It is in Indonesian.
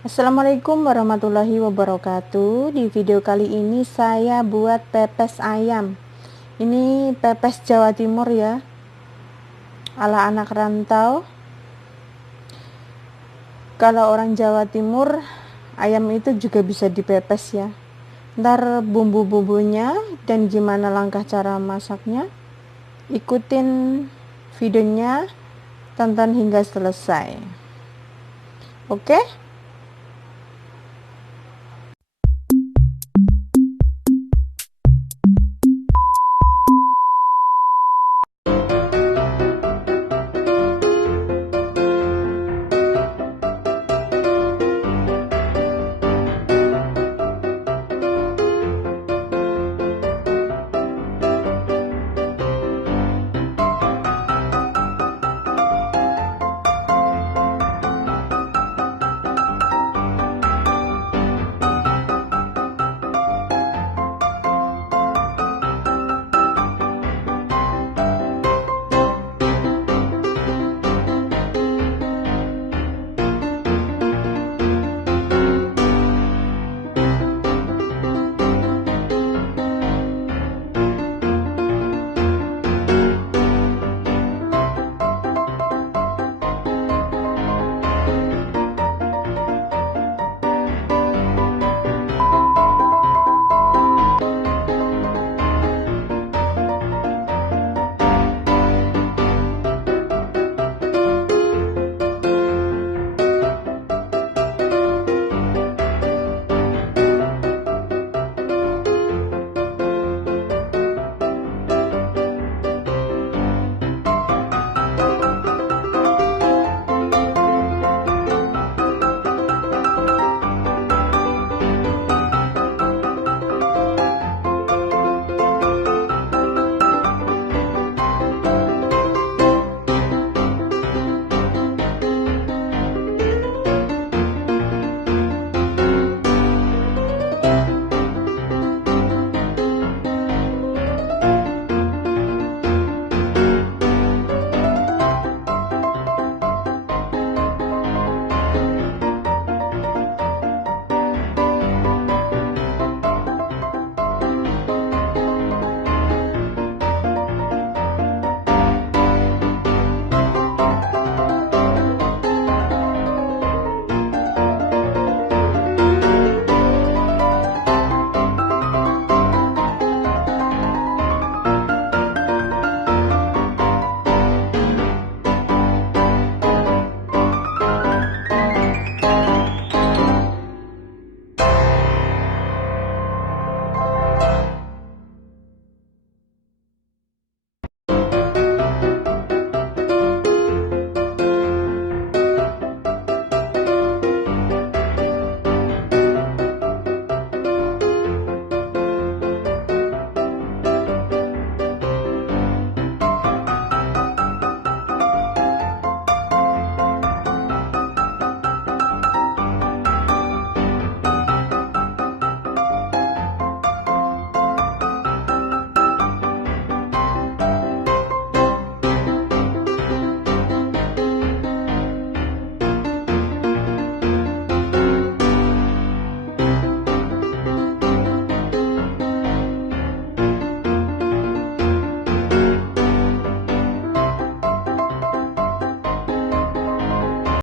Assalamualaikum warahmatullahi wabarakatuh. Di video kali ini saya buat pepes ayam. Ini pepes Jawa Timur ya, ala anak rantau. Kalau orang Jawa Timur, ayam itu juga bisa dipepes ya. Ntar bumbu-bumbunya dan gimana langkah cara masaknya, ikutin videonya, tonton hingga selesai. Oke?